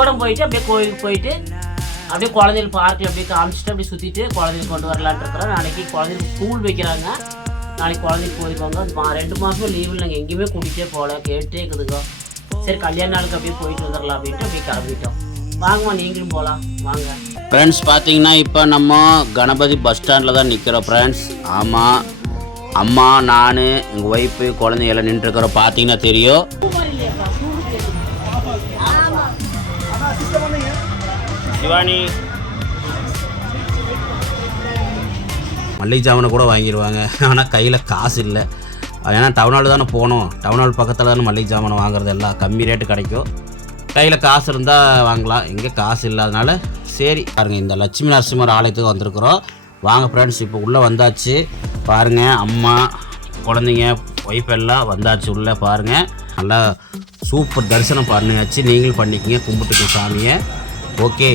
உக்கடம் போயிட்டு அப்படியே கோயிலுக்கு போயிட்டு அப்படியே குழந்தைகள் பார்க்கில் அப்படியே காமிச்சிட்டு அப்படியே சுற்றிட்டு குழந்தைகள் கொண்டு வரலான்னு இருக்கிறோம். நாளைக்கு குழந்தைகளுக்கு ஸ்கூல் வைக்கிறாங்க. நாளைக்கு குழந்தைக்கு போயிடுவாங்க. 2 மாதமும் லீவில் நாங்கள் எங்கேயுமே கூட்டிகிட்டே போகல, கேட்டே இருக்குதுங்க. சரி கல்யாண நாளுக்கு அப்படியே போயிட்டு வந்துடலாம் அப்படின்ட்டு அப்படியே கிளம்பிட்டோம். வாங்கம்மா நீங்களும் போகலாம் வாங்க. ஃப்ரெண்ட்ஸ் பார்த்தீங்கன்னா இப்போ நம்ம கணபதி பஸ் ஸ்டாண்டில் தான் நிற்கிறோம் ஃப்ரெண்ட்ஸ். ஆமாம், அம்மா நான் எங்கள் ஒய்ஃபு குழந்தைங்க எல்லாம் நின்றுருக்கிறோம். பார்த்தீங்கன்னா தெரியும். சிவானி மல்லிகை ஜாமனை கூட வாங்கிடுவாங்க, ஆனால் கையில் காசு இல்லை. ஏன்னா டவுனால் தானே போகணும், டவுனால் பக்கத்தில் தானே மல்லிகை ஜாமனை வாங்குறது எல்லாம் கம்மி ரேட்டு கிடைக்கும். கையில் காசு இருந்தால் வாங்கலாம், எங்கே காசு இல்லாதனால சரி. பாருங்கள், இந்த லட்சுமி நரசிம்மர் ஆலயத்துக்கு வந்திருக்குறோம். வாங்க ஃப்ரெண்ட்ஸ், இப்போ உள்ளே வந்தாச்சு. பாருங்கள், அம்மா குழந்தைங்க ஒய்ஃப் எல்லாம் வந்தாச்சு உள்ளே. பாருங்கள், நல்லா சூப்பர் தரிசனம் பண்ணியாச்சு. நீங்களும் பண்ணிக்கிங்க, கும்பிட்டுக்கு சாமியை. ஓகே,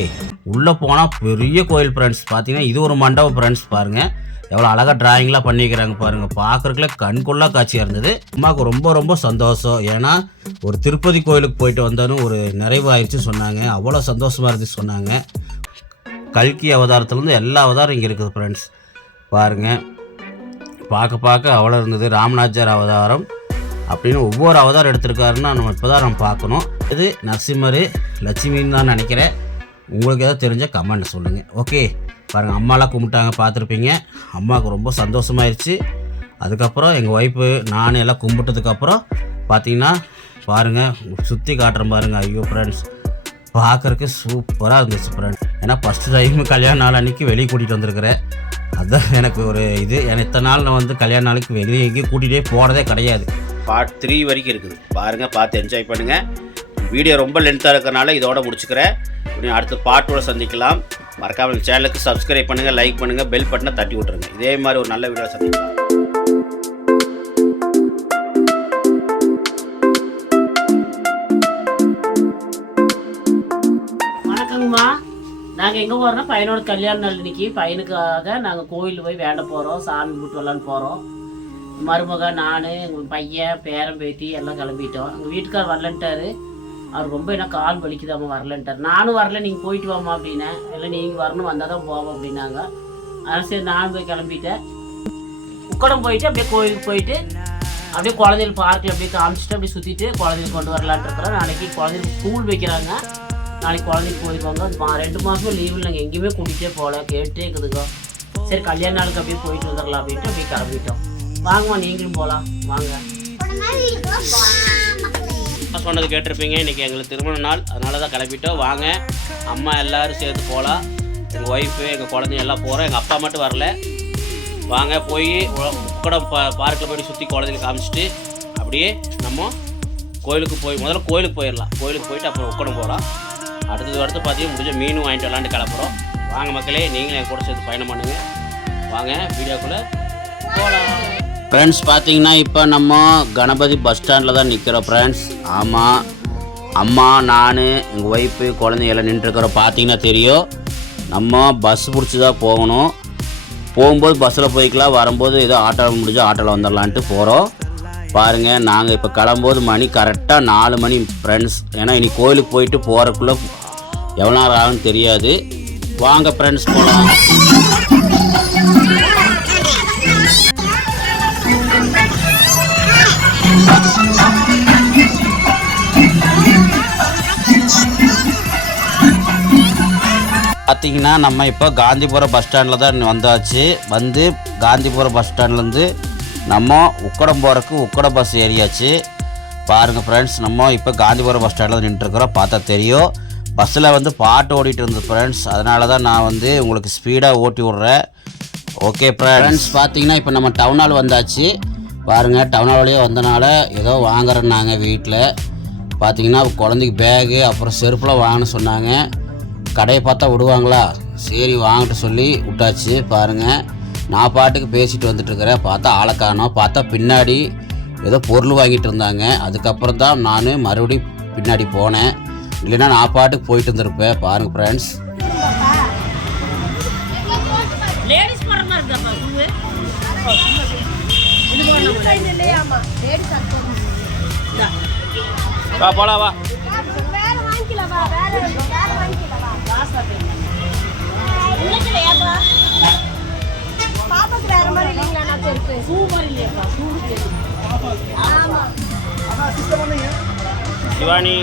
உள்ளே போனால் பெரிய கோயில் ஃப்ரெண்ட்ஸ். பார்த்தீங்கன்னா இது ஒரு மண்டபம் ஃப்ரெண்ட்ஸ். பாருங்கள் எவ்வளோ அழகாக ட்ராயிங்லாம் பண்ணிக்கிறாங்க பாருங்கள். பார்க்குறதுக்குள்ள கண்கொள்ளா காட்சியாக இருந்தது. அம்மாவுக்கு ரொம்ப ரொம்ப சந்தோஷம். ஏன்னா ஒரு திருப்பதி கோயிலுக்கு போயிட்டு வந்தாலும் ஒரு நிறைவு ஆயிடுச்சு சொன்னாங்க. அவ்வளோ சந்தோஷமாக இருந்துச்சு சொன்னாங்க. கல்கி அவதாரத்துலேருந்து எல்லா அவதாரம் இங்கே இருக்குது ஃப்ரெண்ட்ஸ். பாருங்கள், பார்க்க அவ்வளோ இருந்தது. ராமநாஜர் அவதாரம் அப்படின்னு ஒவ்வொரு அவதாரம் எடுத்திருக்காருன்னா நம்ம பார்க்கணும். இது நரசிம்மர் லட்சுமின்னு தான் நினைக்கிறேன். உங்களுக்கு ஏதாவது தெரிஞ்ச கமெண்ட் சொல்லுங்கள். ஓகே, பாருங்கள் அம்மாலாம் கும்பிட்டாங்க, பார்த்துருப்பீங்க. அம்மாவுக்கு ரொம்ப சந்தோஷமாயிருச்சு. அதுக்கப்புறம் எங்கள் ஒய்ஃபு நான் எல்லாம் கும்பிட்டதுக்கப்புறம் பார்த்தீங்கன்னா பாருங்கள், சுற்றி காட்டுறேன் பாருங்கள். ஐயோ ஃப்ரெண்ட்ஸ், பார்க்குறக்கு சூப்பராக இருந்துச்சு ஃப்ரெண்ட். ஏன்னா ஃபஸ்ட்டு டைம் கல்யாண நாள் அன்றைக்கி வெளியே கூட்டிகிட்டு வந்திருக்கிறேன். அதுதான் எனக்கு ஒரு இது. ஏன்னா இத்தனை நாள் நான் வந்து கல்யாண நாளைக்கு வெளியே எங்கேயும் கூட்டிகிட்டே போகிறதே கிடையாது. பார்ட் 3 வரைக்கும் இருக்குது. பாருங்கள், பார்த்து என்ஜாய் பண்ணுங்கள். வீடியோ ரொம்ப லென்த்தாக இருக்கிறனால இதோட முடிச்சுக்கிறேன். அடுத்த பார்ட்டோட சந்திக்கலாம். மறக்காமல் சேனலுக்கு சப்ஸ்கிரைப் பண்ணுங்கள், லைக் பண்ணுங்கள், பெல் பட்டனை தட்டி விட்ருங்க. இதே மாதிரி ஒரு நல்ல வீடியோ சந்திக்கலாம். வணக்கங்கம்மா. நாங்கள் எங்கே போகிறோன்னா பையனோட கல்யாண நாள் இன்னைக்கு. பையனுக்காக நாங்கள் கோயில் போய் வேண்ட போகிறோம், சாமி கும்பிட்டு வரலான்னு போகிறோம். மருமக நான் எங்கள் பையன் பேரன் பேத்தி எல்லாம் கிளம்பிட்டோம். எங்கள் வீட்டுக்கார் வரலன்ட்டார். அவர் ரொம்ப என்ன கால் வலிக்குதாம்மா வரலன்ட்டார். நானும் வரல, நீங்கள் போயிட்டு வாம்மா அப்படின்னேன். இல்லை நீங்கள் வரணும், வந்தால் தான் போவோம் அப்படின்னாங்க. அதனால் சரி நானும் போய் கிளம்பிட்டேன். உக்கடம் போயிட்டு அப்படியே கோயிலுக்கு போயிட்டு அப்படியே குழந்தைகள் பார்க்கில் அப்படியே காமிச்சிட்டு அப்படியே சுற்றிட்டு குழந்தைகள் கொண்டு வரலான்னு இருக்கிறோம். நாளைக்கு குழந்தைகளுக்கு ஸ்கூல் வைக்கிறாங்க. நாளைக்கு குழந்தைக்கு போயிடுவாங்க. 2 மாதமும் லீவில் நாங்கள் எங்கேயுமே கூட்டிகிட்டே போகல, கேட்டே இருக்குதுங்க. சரி கல்யாண நாளுக்கு அப்படியே போயிட்டு வந்துடலாம் அப்படின்ட்டு அப்படியே கிளம்பிட்டோம். வாங்கம்மா நீங்களும் போகலாம் வாங்க. சொன்னது கேட்டிருப்பீங்க. இன்றைக்கி எங்களுக்கு திருமண நாள், அதனால தான் கிளம்பிட்டோம். வாங்க அம்மா எல்லோரும் சேர்த்து போகலாம். எங்கள் ஒய்ஃபு எங்கள் குழந்தைங்க எல்லாம் போகிறோம். எங்கள் அப்பா மட்டும் வரல. வாங்க போய் கூட பார்க்கில் போய் சுற்றி குழந்தைங்க காமிச்சிட்டு அப்படியே நம்ம கோயிலுக்கு முதல்ல கோயிலுக்கு போயிடலாம். கோயிலுக்கு போயிட்டு அப்புறம் உக்கடம் போகலாம். அடுத்து பார்த்தீங்கன்னா முடிஞ்ச மீனும் வாங்கிட்டு வரலான்ட்டு கிளம்புறோம். வாங்க மக்களே, நீங்களும் என் கூட சேர்த்து பயணம் பண்ணுங்கள். வாங்க வீடியோக்குள்ளே போகலாம். ஃப்ரெண்ட்ஸ் பார்த்தீங்கன்னா இப்போ நம்ம கணபதி பஸ் ஸ்டாண்டில் தான் நிற்கிறோம் ஃப்ரெண்ட்ஸ். ஆமாம், அம்மா நான் எங்கள் ஒய்ஃபு குழந்தைங்க எல்லாம் நின்றுருக்கிறோம். பார்த்தீங்கன்னா தெரியும். நம்ம பஸ் பிடிச்சி தான் போகணும். போகும்போது பஸ்ஸில் போய்க்கலாம், வரும்போது ஏதோ ஆட்டோவில் முடிஞ்சு ஆட்டோவில் வந்துடலான்ட்டு போகிறோம். பாருங்கள், நாங்கள் இப்போ கிளம்போது மணி கரெக்டாக 4 மணி ஃப்ரெண்ட்ஸ். ஏன்னா இனி கோயிலுக்கு போயிட்டு போகிறக்குள்ளே எவ்வளோ நேரம் ஆகும்னு தெரியாது. வாங்க ஃப்ரெண்ட்ஸ் போகலாம். பார்த்தீங்கன்னா நம்ம இப்போ காந்திபுரம் பஸ் ஸ்டாண்டில் தான் வந்தாச்சு. வந்து காந்திபுரம் பஸ் ஸ்டாண்ட்லேருந்து நம்ம உக்கடம் போகிறதுக்கு உக்கடம் பஸ் ஏறியாச்சு. பாருங்கள் ஃப்ரெண்ட்ஸ், நம்ம இப்போ காந்திபுரம் பஸ் ஸ்டாண்டில் நின்றுருக்குறோம். பார்த்தா தெரியும். பஸ்ஸில் வந்து பாட்டு ஓடிட்டு இருந்தது ஃப்ரெண்ட்ஸ். அதனால தான் நான் வந்து உங்களுக்கு ஸ்பீடாக ஓட்டி விட்றேன். ஓகே ஃப்ரெண்ட்ஸ், பார்த்தீங்கன்னா இப்போ நம்ம டவுன் ஹால் வந்தாச்சு. பாருங்கள், டவுன் ஹால் வழியாக வந்தனால ஏதோ வாங்குறேன்னாங்க வீட்டில். பார்த்தீங்கன்னா குழந்தைக்கு பேகு அப்புறம் செருப்புலாம் வாங்கன்னு சொன்னாங்க. கடையை பார்த்தா விடுவாங்களா, சரி வாங்கிட்டு சொல்லி விட்டாச்சு. பாருங்கள், நான் பாட்டுக்கு பேசிட்டு வந்துட்டுருக்கிறேன். பார்த்தா ஆளை காணோம். பார்த்தா பின்னாடி ஏதோ பொருள் வாங்கிட்டு இருந்தாங்க. அதுக்கப்புறம் தான் நான் மறுபடியும் பின்னாடி போனேன். இல்லைன்னா நான் பாட்டுக்கு போயிட்டு இருந்திருப்பேன். பாருங்கள் ஃப்ரெண்ட்ஸ், போலாம் வா. சூப்பர் இல்லையாப்பா, சூடு கேட்குது. சிவானி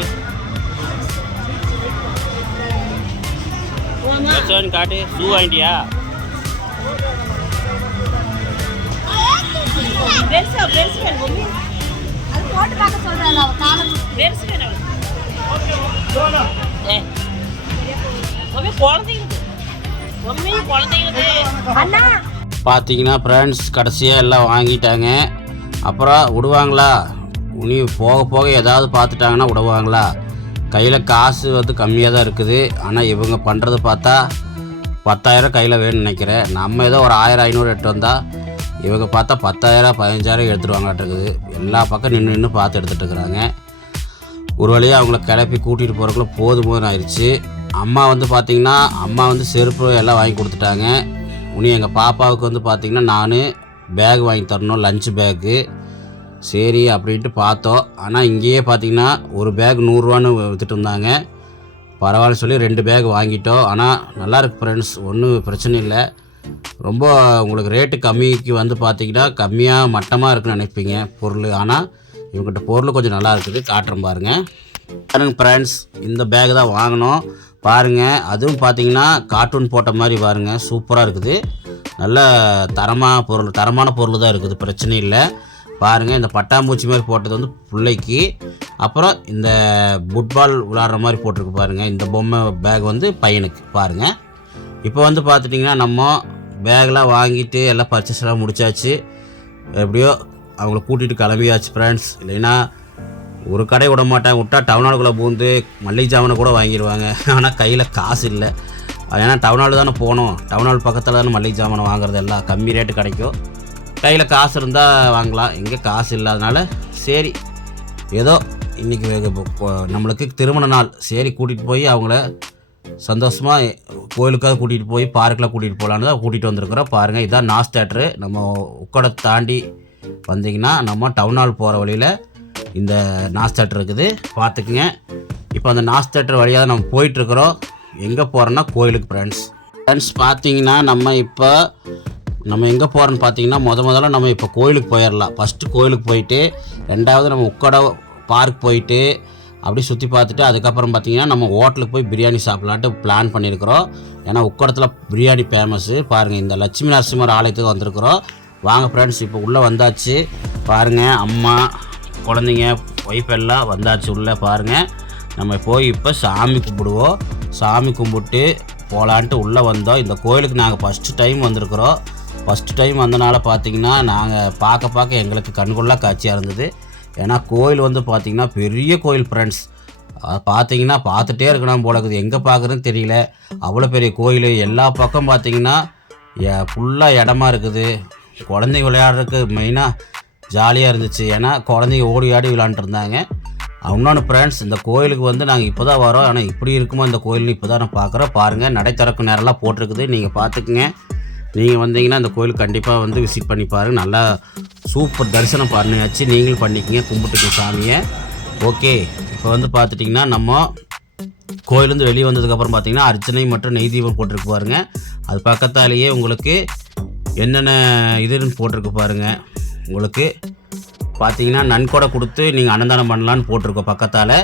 காட்டு, ஷூ வாங்கிட்டியா? பெருசா பெருசு வேணும், அது போட்டு பார்க்க சொல்றாங்க அவ காலம். பெருசு வேணும். குழந்தைங்களுக்கு குழந்தைங்களுக்கு அண்ணா பார்த்தீங்கன்னா ஃப்ரெண்ட்ஸ் கடைசியாக எல்லாம் வாங்கிட்டாங்க. அப்புறம் விடுவாங்களா? இனி போக போக ஏதாவது பார்த்துட்டாங்கன்னா விடுவாங்களா? கையில் காசு வந்து கம்மியாக தான் இருக்குது. ஆனால் இவங்க பண்ணுறது பார்த்தா 10,000 கையில் வேணும்னு நினைக்கிறேன். நம்ம ஏதோ ஒரு 1000 500 எடுத்து வந்தால் இவங்க பார்த்தா 10,000 15,000 எடுத்துருவாங்களாட்டுருக்குது. எல்லா பக்கம் நின்று பார்த்து எடுத்துகிட்டு இருக்கிறாங்க. ஒரு வழியாக அவங்கள கிளப்பி கூட்டிகிட்டு போகிறக்குள்ள போதும் ஆயிடுச்சு. அம்மா வந்து பார்த்திங்கன்னா அம்மா வந்து செருப்பு எல்லாம் வாங்கி கொடுத்துட்டாங்க. இனி எங்கள் பாப்பாவுக்கு வந்து பார்த்திங்கன்னா நான் பேக் வாங்கி தரணும், லஞ்சு பேக்கு. சரி அப்படின்ட்டு பார்த்தோம். ஆனால் இங்கேயே பார்த்திங்கன்னா ஒரு பேக் 100 ரூபான்னு விற்றுட்டு இருந்தாங்க. பரவாயில்ல சொல்லி 2 பேக் வாங்கிட்டோம். ஆனால் நல்லாயிருக்கு ஃப்ரெண்ட்ஸ், ஒன்றும் பிரச்சனை இல்லை. ரொம்ப உங்களுக்கு ரேட்டு கம்மிக்கு வந்து பார்த்திங்கன்னா கம்மியாக மட்டமாக இருக்குன்னு நினைப்பீங்க பொருள். ஆனால் இவங்ககிட்ட பொருள் கொஞ்சம் நல்லா இருக்குது, காட்டுறேன் பாருங்கள் ஃப்ரெண்ட்ஸ். இந்த பேக் தான் வாங்கினோம் பாருங்கள். அதுவும் பார்த்திங்கன்னா கார்ட்டூன் போட்ட மாதிரி பாருங்கள், சூப்பராக இருக்குது. நல்ல தரமான பொருள் தான் இருக்குது, பிரச்சனை இல்லை. பாருங்கள் இந்த பட்டாம்பூச்சி மாதிரி போட்டது வந்து பிள்ளைக்கு. அப்புறம் இந்த ஃபுட்பால் விளாட்ற மாதிரி போட்டிருக்கு பாருங்கள். இந்த பொம்மை பேக் வந்து பையனுக்கு பாருங்கள். இப்போ வந்து பார்த்துட்டிங்கன்னா நம்ம பேக்லாம் வாங்கிட்டு எல்லாம் பர்ச்சேஸ்லாம் முடிச்சாச்சு. எப்படியோ அவங்கள கூட்டிகிட்டு கிளம்பியாச்சு ஃப்ரெண்ட்ஸ். இல்லைன்னா ஒரு கடை விட மாட்டாங்க, விட்டா டவுனாலுக்குள்ளே பூந்து மல்லிகை ஜாமனை கூட வாங்கிடுவாங்க. ஆனால் கையில் காசு இல்லை. ஏன்னா டவுனாலு தானே போகணும், டவுனால் பக்கத்தில் தானே மல்லிகை ஜாமனை வாங்குறது எல்லாம் கம்மி ரேட்டு கிடைக்கும். கையில் காசு இருந்தால் வாங்கலாம், இங்கே காசு இல்லாதனால சரி ஏதோ இன்றைக்கி நம்மளுக்கு திருமண நாள், சரி கூட்டிகிட்டு போய் அவங்கள சந்தோஷமாக கோயிலுக்காக கூட்டிகிட்டு போய் பார்க்கில் கூட்டிகிட்டு போகலான்னு தான் கூட்டிகிட்டு வந்திருக்கிறோம். பாருங்கள் இதான் நாஸ் தேட்ரு. நம்ம உக்கடை தாண்டி வந்தீங்கன்னா நம்ம டவுன் ஹால் போகிற வழியில் இந்த நாஸ் தேட்ரு இருக்குது, பார்த்துக்குங்க. இப்போ அந்த நாஸ் தேட்ரு வழியாக நம்ம போயிட்டுருக்குறோம். எங்கே போகிறோன்னா கோயிலுக்கு ஃப்ரெண்ட்ஸ். பார்த்தீங்கன்னா நம்ம எங்கே போகிறோன்னு பார்த்தீங்கன்னா முதல்ல நம்ம இப்போ கோயிலுக்கு போயிடலாம். ஃபஸ்ட்டு கோயிலுக்கு போயிட்டு, ரெண்டாவது நம்ம உக்கடை பார்க் போயிட்டு அப்படி சுற்றி பார்த்துட்டு அதுக்கப்புறம் பார்த்திங்கன்னா நம்ம ஹோட்டலுக்கு போய் பிரியாணி சாப்பிட்லான்ட்டு பிளான் பண்ணியிருக்கிறோம். ஏன்னா உக்கடத்தில் பிரியாணி ஃபேமஸ்ஸு. பாருங்கள் இந்த லட்சுமி நரசிம்மர் ஆலயத்துக்கு வந்திருக்கிறோம். வாங்க ஃப்ரெண்ட்ஸ், இப்போ உள்ளே வந்தாச்சு. பாருங்கள் அம்மா குழந்தைங்க ஒய்ஃப் எல்லாம் வந்தாச்சு உள்ளே. பாருங்கள் நம்ம போய் இப்போ சாமி கும்பிடுவோம். சாமி கும்பிட்டு போகலான்ட்டு உள்ளே வந்தோம். இந்த கோயிலுக்கு நாங்கள் ஃபஸ்ட்டு டைம் வந்திருக்கிறோம். ஃபஸ்ட்டு டைம் வந்தனால பார்த்திங்கன்னா நாங்கள் பார்க்க எங்களுக்கு கண்கொள்ளா காட்சியாக இருந்தது. ஏன்னா கோயில் வந்து பார்த்திங்கன்னா பெரிய கோயில் ஃப்ரெண்ட்ஸ். பார்த்திங்கன்னா பார்த்துட்டே இருக்கணும் போல இருக்குது, எங்கே பார்க்குறதுன்னு தெரியல. அவ்வளோ பெரிய கோயில். எல்லா பக்கம் பார்த்திங்கன்னா ஃபுல்லாக இடமா இருக்குது. குழந்தைங்க விளையாடுறதுக்கு மெயினாக ஜாலியாக இருந்துச்சு. ஏன்னா குழந்தைங்க ஓடி ஆடி விளாண்டுருந்தாங்க. இன்னொன்று ஃப்ரெண்ட்ஸ், இந்த கோயிலுக்கு வந்து நாங்கள் இப்போ தான் வரோம். ஆனால் இப்படி இருக்குமோ இந்த கோயில்னு இப்போ தான் நான் பார்க்குறோம். பாருங்கள் நடை திறக்கும் நேரம்லாம் போட்டிருக்குது, நீங்கள் பார்த்துக்குங்க. நீங்கள் வந்தீங்கன்னா இந்த கோயிலுக்கு கண்டிப்பாக வந்து விசிட் பண்ணி பாருங்கள். நல்லா சூப்பர் தரிசனம் பண்ணியாச்சு. நீங்களும் பண்ணிக்கிங்க, கும்பிட்டுக்கு சாமியை. ஓகே, இப்போ வந்து பார்த்துட்டிங்கன்னா நம்ம கோயிலேருந்து வெளியே வந்ததுக்கப்புறம் பார்த்திங்கன்னா அர்ச்சனை மற்றும் நெய் தீபம் போட்டிருக்கு பாருங்கள். அது பக்கத்தாலேயே உங்களுக்கு என்னென்ன இதுன்னு போட்டிருக்கு பாருங்கள். உங்களுக்கு பார்த்தீங்கன்னா நன்கொடை கொடுத்து நீங்கள் அன்னதானம் பண்ணலான்னு போட்டிருக்கோம் பக்கத்தால்.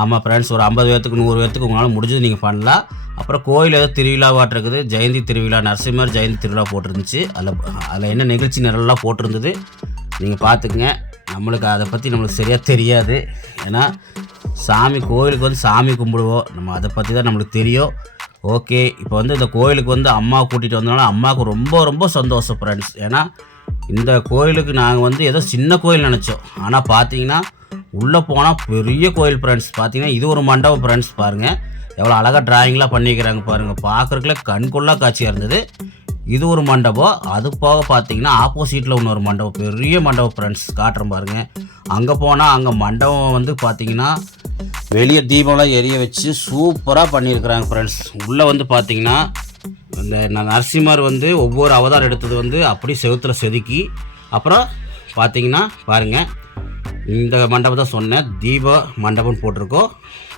ஆமாம் ஃப்ரெண்ட்ஸ், ஒரு 50 பேர்த்துக்கு 100 பேர்த்துக்கு உங்களால் முடிஞ்சது நீங்கள் பண்ணலாம். அப்புறம் கோயில் ஏதோ திருவிழாவாட்டு இருக்குது, ஜெயந்தி திருவிழா, நரசிம்மர் ஜெயந்தி திருவிழா போட்டிருந்துச்சு. அதில் என்ன நிகழ்ச்சி நிரல்லாம் போட்டிருந்தது, நீங்கள் பார்த்துக்குங்க. நம்மளுக்கு அதை பற்றி நம்மளுக்கு சரியாக தெரியாது. ஏன்னா கோயிலுக்கு வந்து சாமி கும்பிடுவோம், நம்ம அதை பற்றி தான் நம்மளுக்கு தெரியும். ஓகே, இப்போ வந்து இந்த கோயிலுக்கு வந்து அம்மா கூட்டிகிட்டு வந்தனால அம்மாவுக்கு ரொம்ப ரொம்ப சந்தோஷம் ஃப்ரெண்ட்ஸ். ஏன்னா இந்த கோயிலுக்கு நாங்கள் வந்து ஏதோ சின்ன கோயில் நினச்சோம். ஆனால் பார்த்தீங்கன்னா உள்ளே போனால் பெரிய கோயில் ஃப்ரெண்ட்ஸ். பார்த்தீங்கன்னா இது ஒரு மண்டபம் ஃப்ரெண்ட்ஸ். பாருங்கள் எவ்வளோ அழகாக ட்ராயிங்லாம் பண்ணிக்கிறாங்க பாருங்கள். பார்க்குறதுக்குள்ள கண்கொள்ளா காட்சியாக இருந்தது. இது ஒரு மண்டபம். அது போக பார்த்தீங்கன்னா ஆப்போசிட்டில் இன்னொரு மண்டபம், பெரிய மண்டபம் ஃப்ரெண்ட்ஸ். காட்டுறேன் பாருங்கள். அங்கே போனால் அங்கே மண்டபம் வந்து பார்த்தீங்கன்னா வெளியே தீபம்லாம் எரிய வச்சு சூப்பராக பண்ணியிருக்கிறாங்க ஃப்ரெண்ட்ஸ். உள்ளே வந்து பார்த்தீங்கன்னா இந்த நரசிம்மர் வந்து ஒவ்வொரு அவதாரம் எடுத்தது வந்து அப்படி செவுத்தில் செதுக்கி, அப்புறம் பார்த்தீங்கன்னா பாருங்கள் இந்த மண்டபம் தான் சொன்னேன், தீப மண்டபம்னு போட்டிருக்கோம்.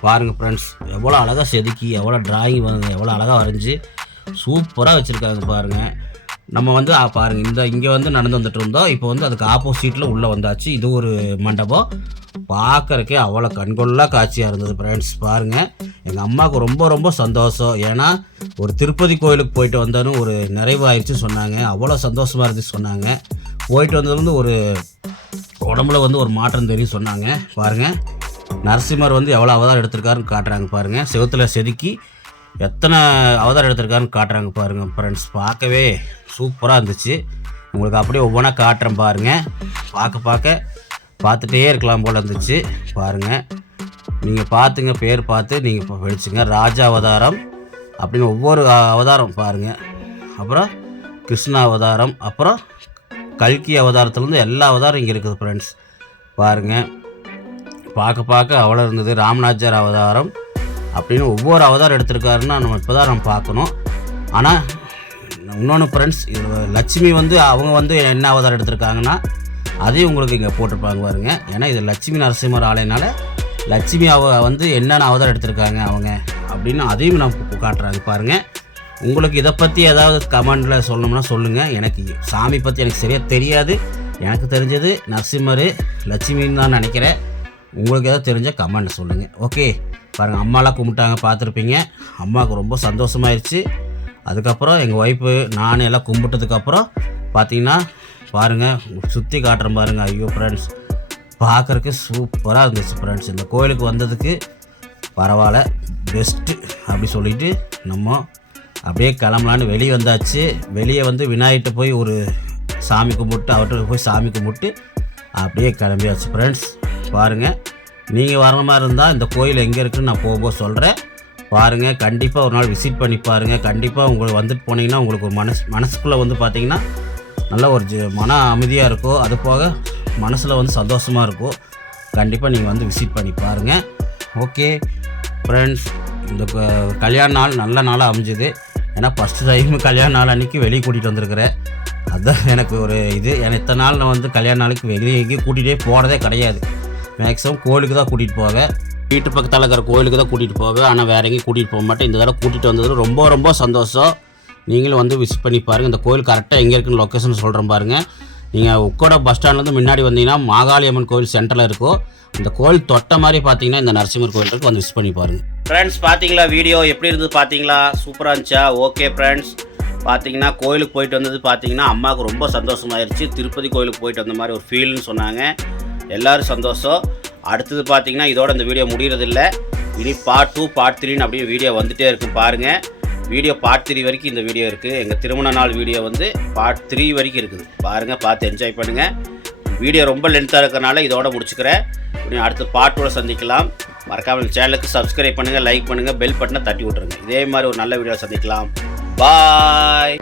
பாருங்கள் ஃப்ரெண்ட்ஸ், எவ்வளோ அழகாக செதுக்கி, எவ்வளோ ட்ராயிங் எவ்வளோ அழகாக வரைஞ்சி சூப்பராக வச்சுருக்காங்க பாருங்கள். நம்ம வந்து பாருங்கள் இங்கே வந்து நடந்து வந்துட்டு இருந்தோம். இப்போ வந்து அதுக்கு ஆப்போசிட்டில் உள்ளே வந்தாச்சு. இது ஒரு மண்டபம். பார்க்குறக்கே அவ்வளோ கண்கொள்ளா காட்சியாக இருந்தது ஃப்ரெண்ட்ஸ். பாருங்கள், எங்கள் அம்மாவுக்கு ரொம்ப ரொம்ப சந்தோஷம். ஏன்னா ஒரு திருப்பதி கோயிலுக்கு போயிட்டு வந்தாலும் ஒரு நிறைவாயிருச்சு சொன்னாங்க. அவ்வளோ சந்தோஷமாக இருந்துச்சு சொன்னாங்க. போயிட்டு வந்ததுலேருந்து ஒரு உடம்புல வந்து ஒரு மாற்றம் தெரியும் சொன்னாங்க. பாருங்கள், நரசிம்மர் வந்து எவ்வளோ அவதாரம் எடுத்திருக்காருன்னு காட்டுறாங்க பாருங்கள். செவுத்தில் செதுக்கி எத்தனை அவதாரம் எடுத்திருக்காருன்னு காட்டுறாங்க பாருங்கள் ஃப்ரெண்ட்ஸ். பார்க்கவே சூப்பராக இருந்துச்சு. உங்களுக்கு அப்படியே ஒவ்வொன்றா காட்டுறேன் பாருங்கள். பார்த்துட்டே இருக்கலாம் போல் இருந்துச்சு. பாருங்கள், நீங்கள் பார்த்துங்க, பேர் பார்த்து நீங்கள் படிச்சுங்க. ராஜா அவதாரம் அப்படின்னு ஒவ்வொரு அவதாரம் பாருங்கள். அப்புறம் கிருஷ்ண அவதாரம், அப்புறம் கல்கி அவதாரத்துலேருந்து எல்லா அவதாரம் இங்கே இருக்குது ஃப்ரெண்ட்ஸ். பாருங்கள், பார்க்க அவ்வளோ இருந்தது. ராமநாஜர் அவதாரம் அப்படின்னு ஒவ்வொரு அவதாரம் எடுத்திருக்காருன்னா நம்ம பார்க்கணும். ஆனால் இன்னொன்று ஃப்ரெண்ட்ஸ், லட்சுமி வந்து அவங்க வந்து என்ன அவதாரம் எடுத்திருக்காங்கன்னா அதையும் உங்களுக்கு இங்கே போட்டிருப்பாங்க பாருங்க. ஏன்னா இது லட்சுமி நரசிம்மர் ஆலயனால லட்சுமி வந்து என்னென்ன அவதாரம் எடுத்திருக்காங்க அவங்க அப்படின்னு அதையும் நான் காட்டுறாங்க பாருங்கள். உங்களுக்கு இதை பற்றி ஏதாவது கமெண்டில் சொல்லணும்னா சொல்லுங்கள். எனக்கு சாமி பற்றி எனக்கு சரியாக தெரியாது. எனக்கு தெரிஞ்சது நரசிம்மர் லட்சுமின்னு தான் நினைக்கிறேன். உங்களுக்கு ஏதாவது தெரிஞ்ச கமெண்ட் சொல்லுங்கள். ஓகே, பாருங்கள், அம்மாலாம் கும்பிட்டாங்க, பார்த்துருப்பீங்க. அம்மாவுக்கு ரொம்ப சந்தோஷமாயிருச்சு. அதுக்கப்புறம் எங்கள் ஒய்ஃபு நான் எல்லாம் கும்பிட்டதுக்கப்புறம் பார்த்தீங்கன்னா பாருங்கள், சுற்றி காட்டுறேன் பாருங்கள். ஐயோ ஃப்ரெண்ட்ஸ், பார்க்குறக்கு சூப்பராக இருந்துச்சு ஃப்ரெண்ட்ஸ். இந்த கோயிலுக்கு வந்ததுக்கு பரவாயில்ல, பெஸ்ட்டு அப்படி சொல்லிவிட்டு நம்ம அப்படியே கிளம்பலான்னு வெளியே வந்தாச்சு. வெளியே வந்து விநாயகிட்ட போய் ஒரு சாமி கும்பிட்டு அவர்கிட்ட போய் சாமி கும்பிட்டு அப்படியே கிளம்பியாச்சு ஃப்ரெண்ட்ஸ். பாருங்கள், நீங்கள் வர மாதிரி இருந்தால் இந்த கோயில் எங்கே இருக்குதுன்னு நான் போகும்போது சொல்கிறேன். பாருங்கள், கண்டிப்பாக ஒரு நாள் விசிட் பண்ணி பாருங்கள். கண்டிப்பாக உங்களுக்கு வந்துட்டு போனீங்கன்னா உங்களுக்கு ஒரு மனசுக்குள்ளே வந்து பார்த்தீங்கன்னா நல்ல ஒரு மன அமைதியாக இருக்கும். அது போக மனசில் வந்து சந்தோஷமாக இருக்கும். கண்டிப்பாக நீங்கள் வந்து விசிட் பண்ணி பாருங்கள். ஓகே ஃப்ரெண்ட்ஸ், இந்த கல்யாண நாள் நல்ல நாளாக அமைஞ்சுது. ஏன்னா ஃபஸ்ட்டு டைம் கல்யாண நாள் அன்றைக்கி வெளியே கூட்டிகிட்டு வந்திருக்கிறேன். அதுதான் எனக்கு ஒரு இது. ஏன்னா இத்தனை நாள் நான் வந்து கல்யாண நாளைக்கு வெளியே எங்கேயும் கூட்டிகிட்டே போகிறதே கிடையாது. மேக்ஸிமம் கோயிலுக்கு தான் கூட்டிகிட்டு போவேன். வீட்டு பக்கத்தில் இருக்கிற கோயிலுக்கு தான் கூட்டிகிட்டு போவேன். ஆனால் வேறு எங்கேயும் கூட்டிகிட்டு போக மாட்டேன். இந்த தடவை கூட்டிகிட்டு வந்தது ரொம்ப ரொம்ப சந்தோஷம். நீங்களும் வந்து விசிட் பண்ணி பாருங்கள். இந்த கோயில் கரெக்டாக எங்கே இருக்குன்னு லொக்கேஷன் சொல்கிறேன் பாருங்கள். நீங்கள் உக்கோட பஸ் ஸ்டாண்ட்லேருந்து முன்னாடி வந்தீங்கன்னா மாகாளியம்மன் கோயில் சென்டரில் இருக்கும். இந்த கோயில் தொட்ட மாதிரி பார்த்தீங்கன்னா இந்த நரசிம்மர் கோயில் இருக்குது. வந்து விசிட் பண்ணி பாருங்கள் ஃப்ரெண்ட்ஸ். பார்த்தீங்களா வீடியோ எப்படி இருந்தது பார்த்தீங்களா? சூப்பராக இருந்துச்சா? ஓகே ஃப்ரெண்ட்ஸ், பார்த்தீங்கன்னா கோயிலுக்கு போயிட்டு வந்தது பார்த்தீங்கன்னா அம்மாவுக்கு ரொம்ப சந்தோஷமாயிருச்சு. திருப்பதி கோயிலுக்கு போயிட்டு வந்த மாதிரி ஒரு ஃபீல்னு சொன்னாங்க. எல்லோரும் சந்தோஷம். அடுத்தது பார்த்தீங்கன்னா இதோட இந்த வீடியோ முடிகிறதில்லை. இனி பார்ட் 2 பார்ட் 3ன்னு அப்படியே வீடியோ வந்துகிட்டே இருக்கும் பாருங்கள். வீடியோ பார்ட் 3 வரைக்கும் இந்த வீடியோ இருக்குது. எங்கள் திருமண நாள் வீடியோ வந்து பார்ட் 3 வரைக்கும் இருக்குது. பாருங்கள், பார்த்து என்ஜாய் பண்ணுங்கள். வீடியோ ரொம்ப லென்த்தாக இருக்கிறனால இதோட முடிச்சுக்கிறேன். அடுத்து பார்ட் 2 சந்திக்கலாம். மறக்காமல் சேனலுக்கு சப்ஸ்கிரைப் பண்ணுங்கள், லைக் பண்ணுங்கள், பெல் பட்டனை தட்டி விட்ருங்க. இதே மாதிரி ஒரு நல்ல வீடியோ சந்திக்கலாம். பாய்.